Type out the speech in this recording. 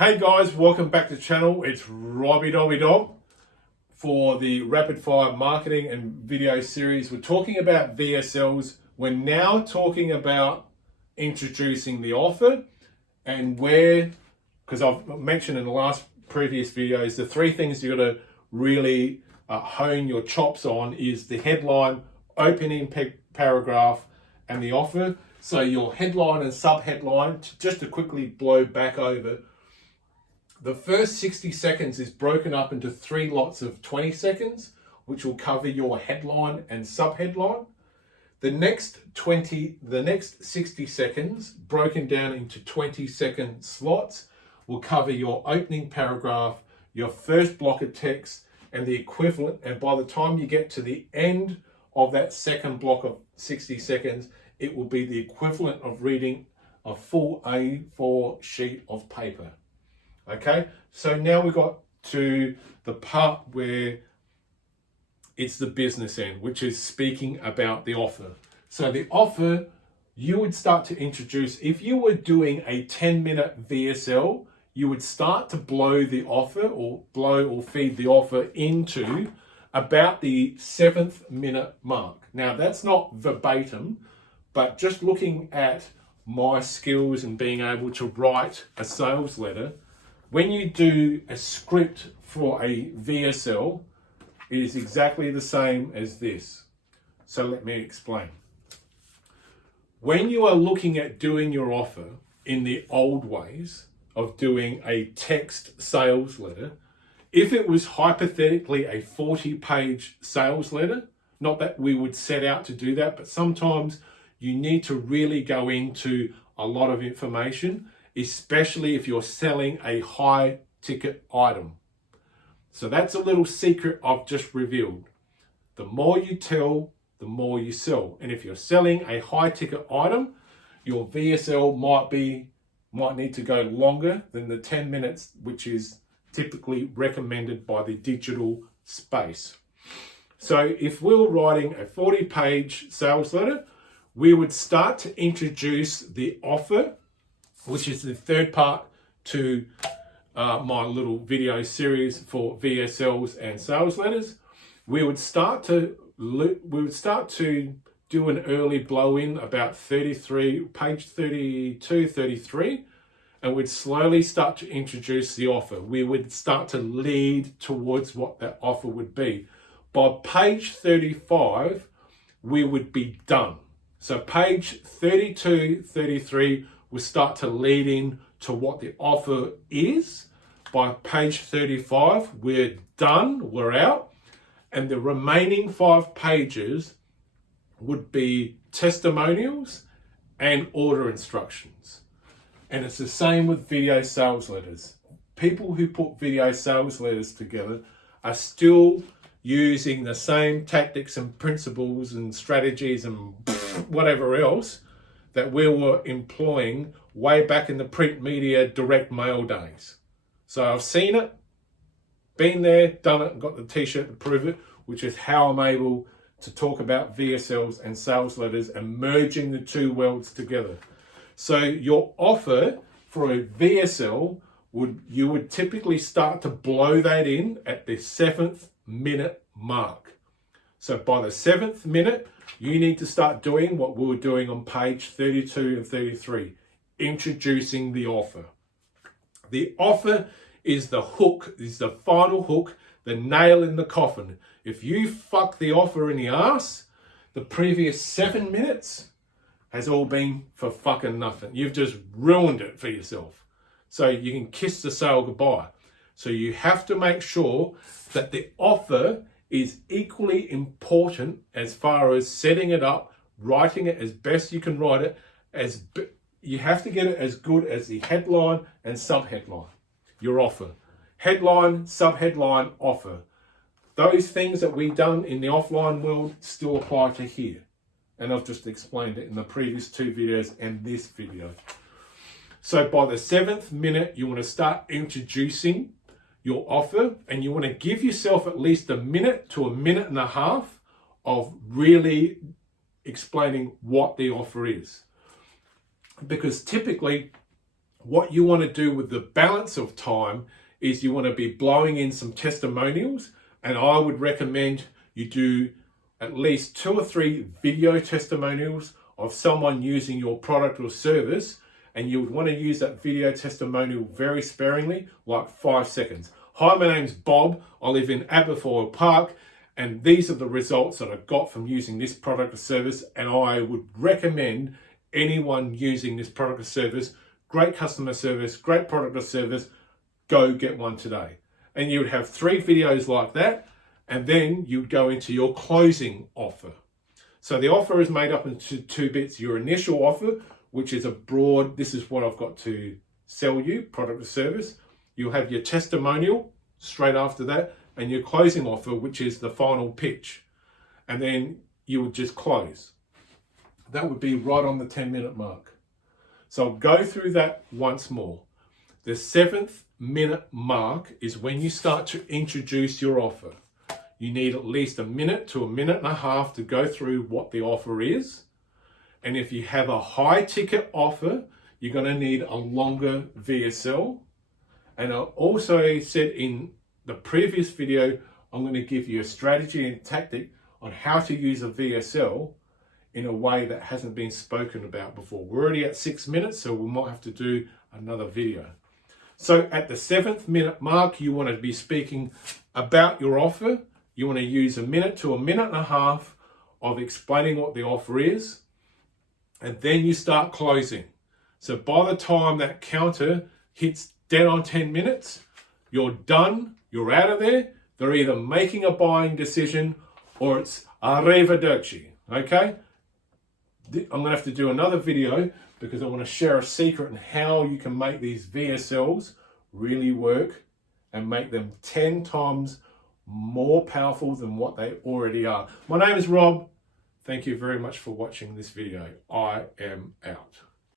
Hey guys, welcome back to the channel. It's Robbie Dobby Dob for the Rapid Fire Marketing and Video Series. We're talking about VSLs. We're now talking about introducing the offer and where, because I've mentioned in the last previous videos, the three things you've got to really hone your chops on is the headline, opening paragraph, and the offer. So your headline and sub-headline, just to quickly blow back over, the first 60 seconds is broken up into three lots of 20 seconds, which will cover your headline and sub-headline. The next 60 seconds, broken down into 20-second slots, will cover your opening paragraph, your first block of text, and the equivalent. And by the time you get to the end of that second block of 60 seconds, it will be the equivalent of reading a full A4 sheet of paper. Okay, so now we got to the part where it's the business end, which is speaking about the offer. So the offer, you would start to introduce, if you were doing a 10-minute VSL, you would start to blow the offer or feed the offer into about the 7th minute mark. Now that's not verbatim, but just looking at my skills and being able to write a sales letter, when you do a script for a VSL, it is exactly the same as this. So let me explain. When you are looking at doing your offer in the old ways of doing a text sales letter, if it was hypothetically a 40-page sales letter, not that we would set out to do that, but sometimes you need to really go into a lot of information, especially if you're selling a high ticket item. So that's a little secret I've just revealed. The more you tell, the more you sell. And if you're selling a high ticket item, your VSL might need to go longer than the 10 minutes, which is typically recommended by the digital space. So if we're writing a 40-page sales letter, we would start to introduce the offer, which is the third part to my little video series for VSLs and sales letters. We would start to do an early blow-in about page 32, 33, and we'd slowly start to introduce the offer. We would start to lead towards what that offer would be. By page 35, we would be done. So page 32, 33 will start to lead in to what the offer is. By page 35, we're done, we're out. And the remaining 5 pages would be testimonials and order instructions. And it's the same with video sales letters. People who put video sales letters together are still using the same tactics and principles and strategies and whatever else that we were employing way back in the print media direct mail days. So I've seen it, been there, done it, and got the t-shirt to prove it, which is how I'm able to talk about VSLs and sales letters and merging the two worlds together. So your offer for a VSL, you would typically start to blow that in at the 7th minute mark. So by the 7th minute, you need to start doing what we were doing on page 32 and 33, introducing the offer. The offer is the hook, is the final hook, the nail in the coffin. If you fuck the offer in the ass, the previous 7 minutes has all been for fucking nothing. You've just ruined it for yourself. So you can kiss the sale goodbye. So you have to make sure that the offer is equally important as far as setting it up, writing it as best you can write it. You have to get it as good as the headline and sub-headline, your offer. Headline, sub-headline, offer. Those things that we've done in the offline world still apply to here. And I've just explained it in the previous 2 videos and this video. So by the 7th minute, you want to start introducing your offer, and you want to give yourself at least a minute to a minute and a half of really explaining what the offer is. Because typically What you want to do with the balance of time is you want to be blowing in some testimonials, and I would recommend you do at least 2 or 3 video testimonials of someone using your product or service, and you would want to use that video testimonial very sparingly, like 5 seconds. Hi, my name's Bob. I live in Aberfoyle Park, and these are the results that I got from using this product or service, and I would recommend anyone using this product or service, great customer service, great product or service, go get one today. And you would have 3 videos like that, and then you'd go into your closing offer. So the offer is made up into 2 bits. Your initial offer, which is a broad, this is what I've got to sell you, product or service. You'll have your testimonial straight after that, and your closing offer, which is the final pitch. And then you would just close. That would be right on the 10-minute mark. So I'll go through that once more. The 7th minute mark is when you start to introduce your offer. You need at least a minute to a minute and a half to go through what the offer is. And if you have a high ticket offer, you're going to need a longer VSL. And I also said in the previous video, I'm going to give you a strategy and tactic on how to use a VSL in a way that hasn't been spoken about before. We're already at 6 minutes, so we might have to do another video. So at the 7th minute mark, you want to be speaking about your offer. You want to use a minute to a minute and a half of explaining what the offer is, and then you start closing. So by the time that counter hits dead on 10 minutes, you're done, you're out of there. They're either making a buying decision or it's arrivederci, okay? I'm going to have to do another video because I want to share a secret on how you can make these VSLs really work and make them 10 times more powerful than what they already are. My name is Rob. Thank you very much for watching this video. I am out.